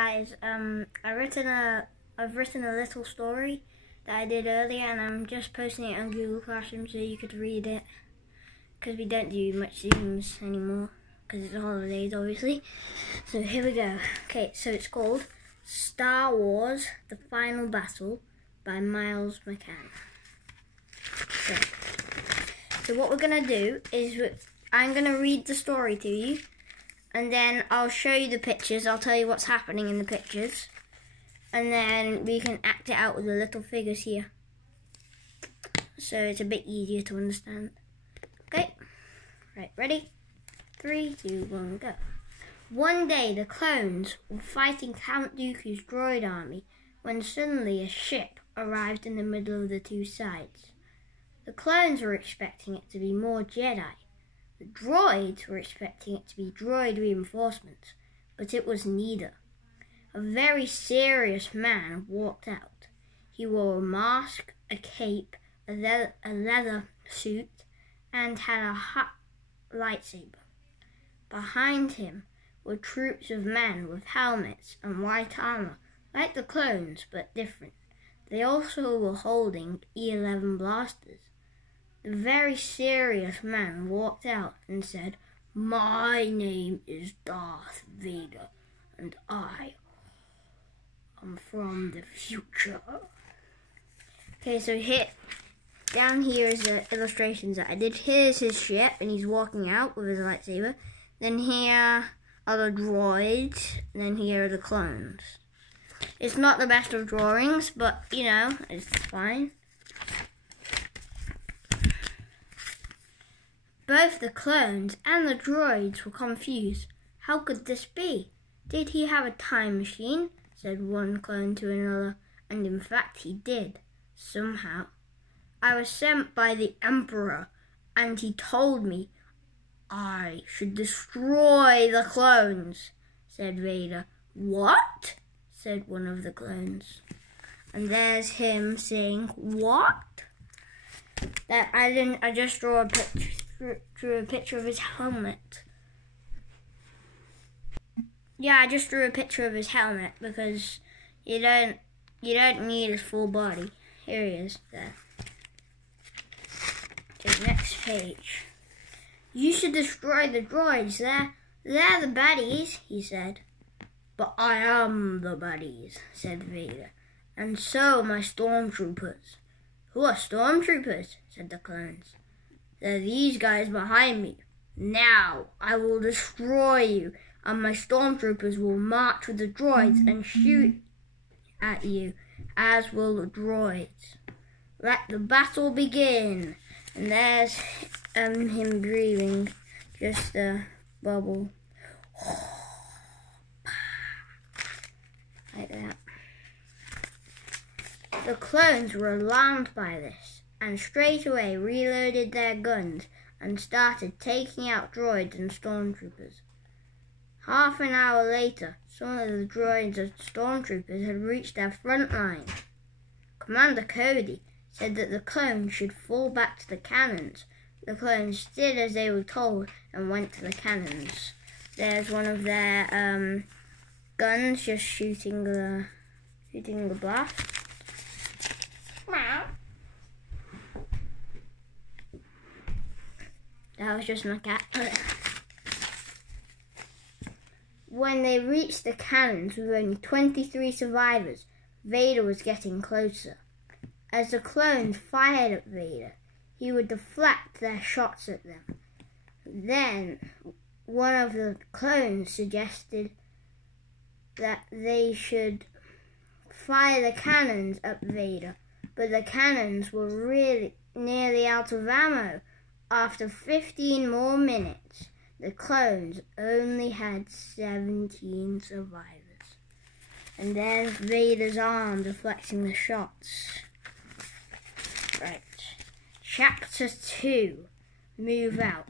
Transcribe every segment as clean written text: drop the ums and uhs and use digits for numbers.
Guys, I've written a little story that I did earlier, and I'm just posting it on Google Classroom so you could read it, because we don't do much Zooms anymore because it's the holidays, obviously. So here we go. Okay, so it's called Star Wars: The Final Battle by Miles McCann. So what we're gonna do is I'm gonna read the story to you, and then I'll show you the pictures. I'll tell you what's happening in the pictures, and then we can act it out with the little figures here, so it's a bit easier to understand. Okay, right, ready? 3, 2, 1, go. One day the clones were fighting Count Dooku's droid army when suddenly a ship arrived in the middle of the two sides. The clones were expecting it to be more Jedi. The droids were expecting it to be droid reinforcements, but it was neither. A very serious man walked out. He wore a mask, a cape, a leather suit, and had a hot lightsaber. Behind him were troops of men with helmets and white armor, like the clones, but different. They also were holding E11 blasters. The very serious man walked out and said, "My name is Darth Vader, and I am from the future." Okay, so down here is the illustrations that I did. Here's his ship, and he's walking out with his lightsaber. Then here are the droids, and then here are the clones. It's not the best of drawings, but, you know, it's fine. Both the clones and the droids were confused. How could this be? Did he have a time machine? Said one clone to another, and in fact he did, somehow. I was sent by the Emperor, and he told me I should destroy the clones, said Vader. What? Said one of the clones. And there's him saying, what? I just drew a picture of his helmet. Yeah, I just drew a picture of his helmet because you don't need his full body. Here he is, there. Okay, next page. You should destroy the droids. They're the baddies, he said. But I am the baddies, said Vader. And so are my stormtroopers. Who are stormtroopers? Said the clones. They're these guys behind me. Now I will destroy you, and my stormtroopers will march with the droids and shoot at you, as will the droids. Let the battle begin. And there's him breathing, just a bubble. Like that. The clones were alarmed by this, and straight away reloaded their guns and started taking out droids and stormtroopers. Half an hour later, some of the droids and stormtroopers had reached their front line. Commander Cody said that the clones should fall back to the cannons. The clones did as they were told and went to the cannons. There's one of their guns just shooting the blast. That was just my cat. When they reached the cannons with only 23 survivors, Vader was getting closer. As the clones fired at Vader, he would deflect their shots at them. Then one of the clones suggested that they should fire the cannons at Vader, but the cannons were really nearly out of ammo. After 15 more minutes, the clones only had 17 survivors. And there's Vader's arm deflecting the shots. Right. Chapter 2. Move out.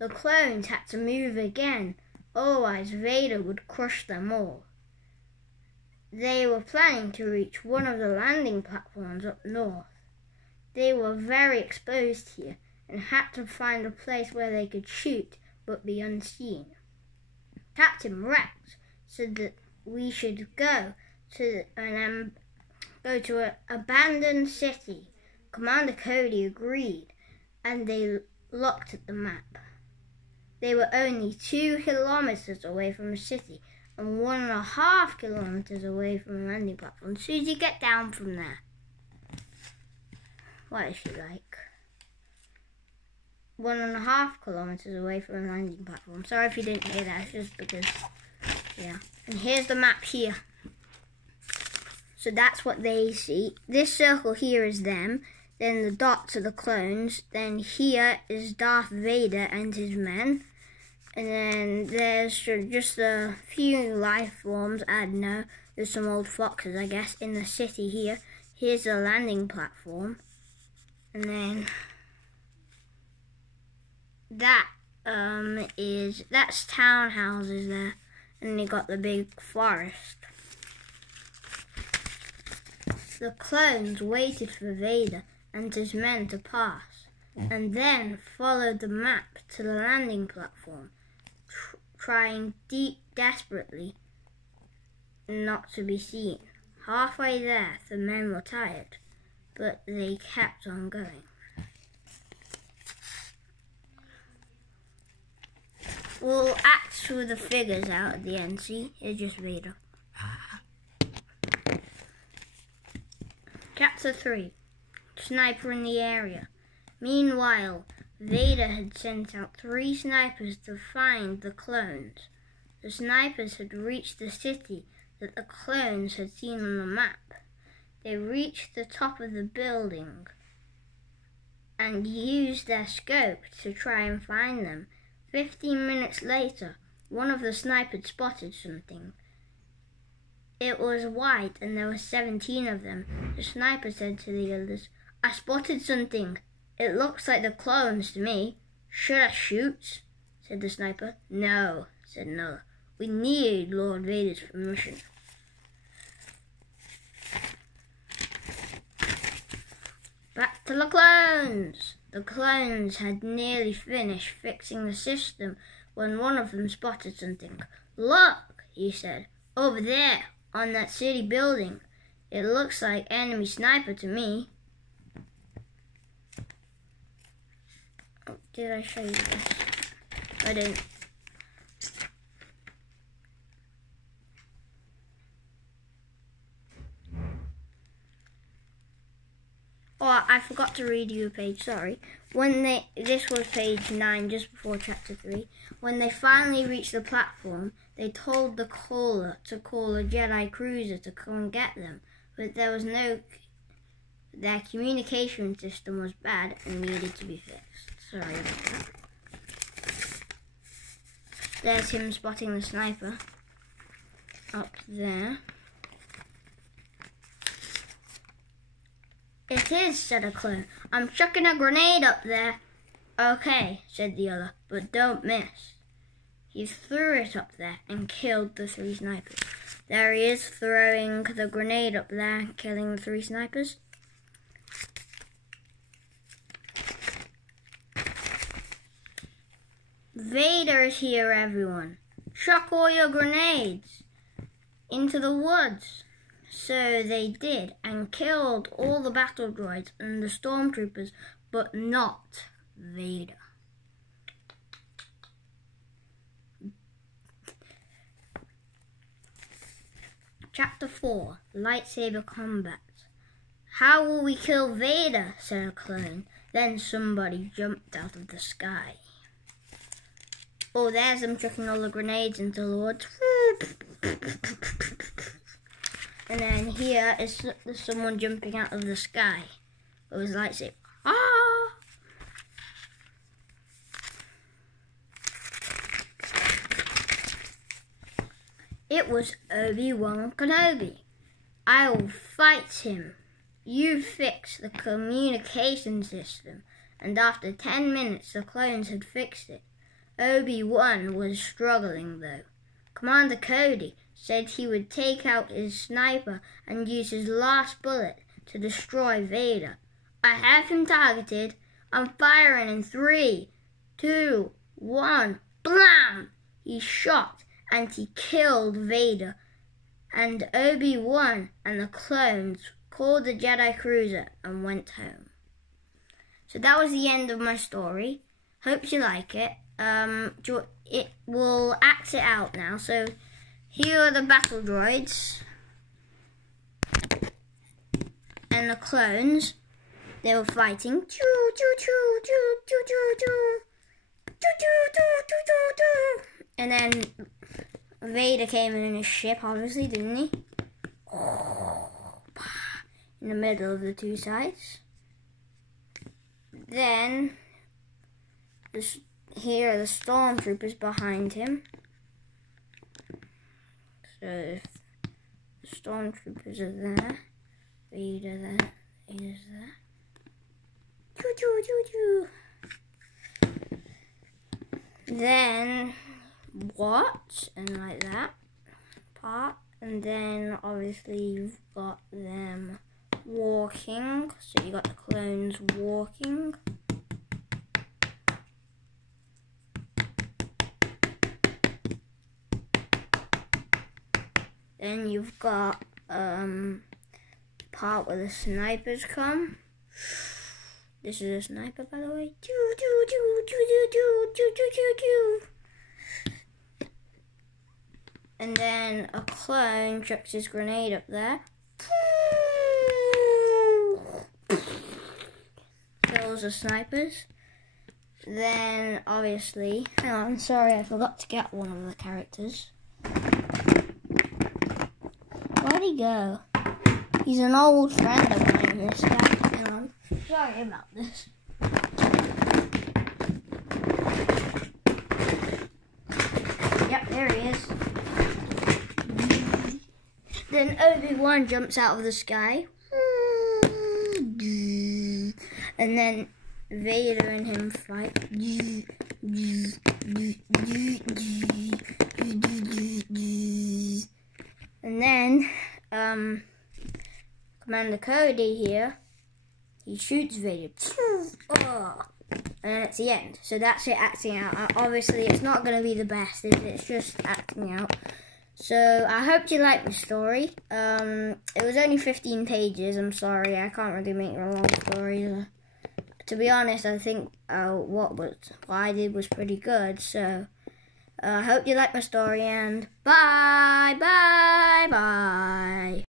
The clones had to move again, otherwise Vader would crush them all. They were planning to reach one of the landing platforms up north. They were very exposed here and had to find a place where they could shoot but be unseen. Captain Rex said that we should go to an abandoned city. Commander Cody agreed, and they looked at the map. They were only 2 kilometers away from the city and 1.5 kilometers away from the landing platform. Susie, get down from there. What is she like? 1.5 kilometers away from the landing platform. Sorry if you didn't hear that, it's just because, yeah. And here's the map here. So that's what they see. This circle here is them. Then the dots are the clones. Then here is Darth Vader and his men. And then there's just a few life forms. I don't know. There's some old foxes, I guess, in the city here. Here's the landing platform. And then that's townhouses there. And they got the big forest. The clones waited for Vader and his men to pass, and then followed the map to the landing platform, trying desperately not to be seen. Halfway there, the men were tired, but they kept on going. We'll act through the figures out at the end. See, it's just Vader. Chapter 3. Sniper in the area. Meanwhile, Vader had sent out 3 snipers to find the clones. The snipers had reached the city that the clones had seen on the map. They reached the top of the building and used their scope to try and find them. 15 minutes later, one of the snipers spotted something. It was white and there were 17 of them. The sniper said to the others, "I spotted something. It looks like the clones to me. Should I shoot?" said the sniper. "No," said another. "We need Lord Vader's permission." Back to the clones. The clones had nearly finished fixing the system when one of them spotted something. "Look," he said, "over there on that city building. It looks like enemy sniper to me." Oh, did I show you this? I didn't. Oh, I forgot to read you a page, sorry. This was page 9, just before chapter 3. When they finally reached the platform, they told the caller to call a Jedi cruiser to come get them. But their communication system was bad and needed to be fixed. Sorry about that. There's him spotting the sniper up there. "It is," said a clone. "I'm chucking a grenade up there." "Okay," said the other, "but don't miss." He threw it up there and killed the 3 snipers. There he is, throwing the grenade up there and killing the 3 snipers. "Vader is here, everyone. Chuck all your grenades into the woods." So they did, and killed all the battle droids and the stormtroopers, but not Vader. Chapter 4. Lightsaber Combat. "How will we kill Vader?" said a clone. Then somebody jumped out of the sky. Oh, there's them chucking all the grenades into the woods. And then here is someone jumping out of the sky with his lightsaber. Ah! It was Obi-Wan Kenobi. "I will fight him. You fix the communication system." And after 10 minutes, the clones had fixed it. Obi-Wan was struggling though. Commander Cody said he would take out his sniper and use his last bullet to destroy Vader. "I have him targeted. I'm firing in 3, 2, 1. Blam! He shot and he killed Vader And Obi-Wan and the clones called the Jedi Cruiser and went home. So that was the end of my story. Hope you like it. It will act it out now. So here are the battle droids and the clones. They were fighting. And then Vader came in his ship, obviously, didn't he? In the middle of the two sides. Then, here are the stormtroopers behind him. So, the stormtroopers are there. Vader there. Vader's there. Then, what? And like that part. And then, obviously, you've got them walking. So, you got the clones walking. Then you've got part where the snipers come. This is a sniper, by the way. And then a clone chucks his grenade up there. Kills the snipers. Then, obviously, hang on, sorry, I forgot to get one of the characters. Where'd he go? He's an old friend of mine, this guy. Hang on. Sorry about this. Yep, there he is. Then Obi-Wan jumps out of the sky. And then Vader and him fight. And then, Commander Cody here, he shoots Vader. And then it's the end. So that's it acting out. Obviously, it's not going to be the best. It's just acting out. So, I hope you liked the story. It was only 15 pages. I'm sorry. I can't really make a long story. To be honest, I think what I did was pretty good. So, I hope you liked my story. And bye, bye, bye.